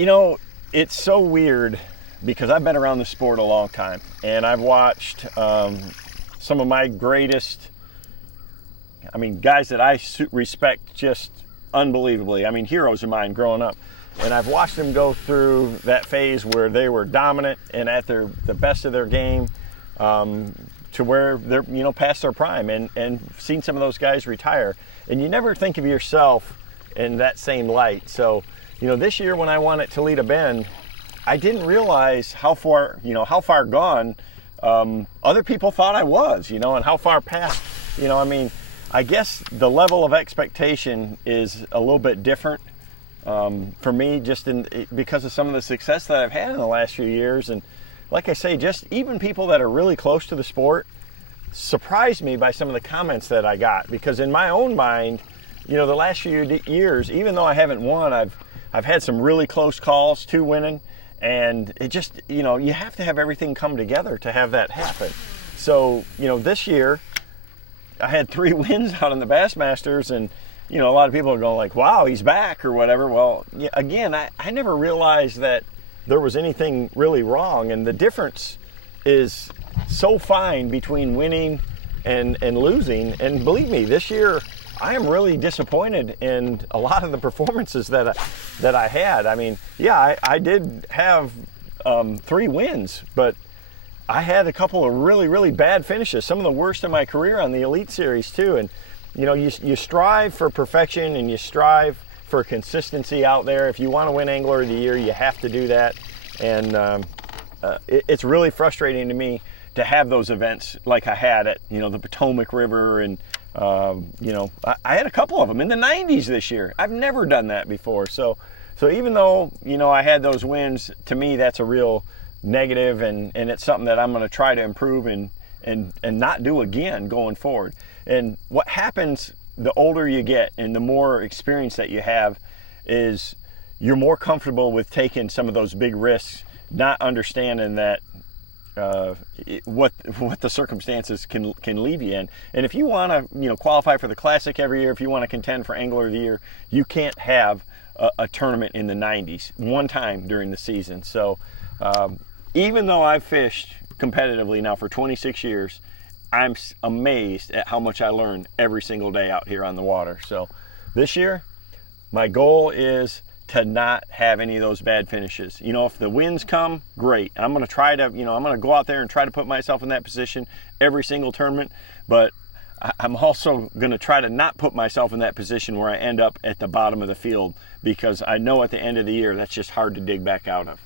You know, it's so weird because I've been around the sport a long time, and I've watched some of my greatest, guys that I respect just unbelievably. Heroes of mine growing up. And I've watched them go through that phase where they were dominant and at the best of their game, to where they're, past their prime, and seen some of those guys retire. And you never think of yourself in that same light. So, this year when I won at Toledo Bend, I didn't realize how far gone other people thought I was, and how far past, I guess the level of expectation is a little bit different for me, just because of some of the success that I've had in the last few years. And like I say, just even people that are really close to the sport surprised me by some of the comments that I got, because in my own mind, the last few years, even though I haven't won, I've had some really close calls to winning, and it just, you have to have everything come together to have that happen. So, this year I had 3 wins out in the Bassmasters, and a lot of people are going like, wow, he's back or whatever. Well, yeah, again, I never realized that there was anything really wrong, and the difference is so fine between winning and losing. And believe me, this year I am really disappointed in a lot of the performances that I had. I did have 3 wins, but I had a couple of really, really bad finishes, some of the worst in my career on the Elite Series too. And you strive for perfection, and you strive for consistency out there. If you want to win Angler of the Year, you have to do that. And it's really frustrating to me to have those events like I had at, the Potomac River. And, I had a couple of them in the 90s this year. I've never done that before. So even though, I had those wins, to me, that's a real negative, and it's something that I'm going to try to improve and not do again going forward. And what happens the older you get and the more experience that you have is you're more comfortable with taking some of those big risks, not understanding that what the circumstances can leave you in. And if you want to qualify for the Classic every year, if you want to contend for Angler of the Year, you can't have a tournament in the 90s one time during the season. So even though I've fished competitively now for 26 years, I'm amazed at how much I learn every single day out here on the water. So this year, my goal is to not have any of those bad finishes. If the wins come, great. I'm going to try to, I'm going to go out there and try to put myself in that position every single tournament. But I'm also going to try to not put myself in that position where I end up at the bottom of the field, because I know at the end of the year, that's just hard to dig back out of.